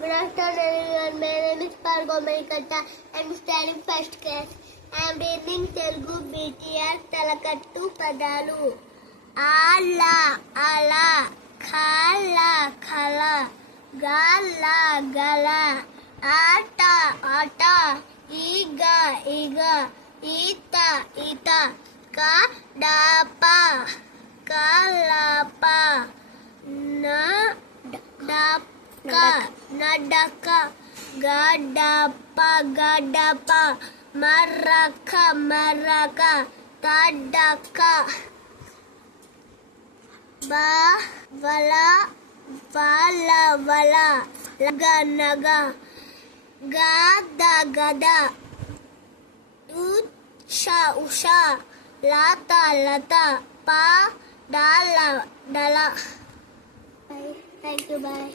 Good afternoon, everyone. My name is Pargo Manikanta. I'm studying first class. I'm reading Telugu BTR తలకట్టు పదాలు ఆల అల కాల కల గాల గల ఆట ఆట ఈగ ఈగ ఈత ఈత కడప కలప నా డక్క నడక నడక గడప గడప మరక మరక తడక. బ వల వల వల లగ నగ గద గద ఉష ఉష లత లత పా డల డల థ్యాంక్ యూ బాయ్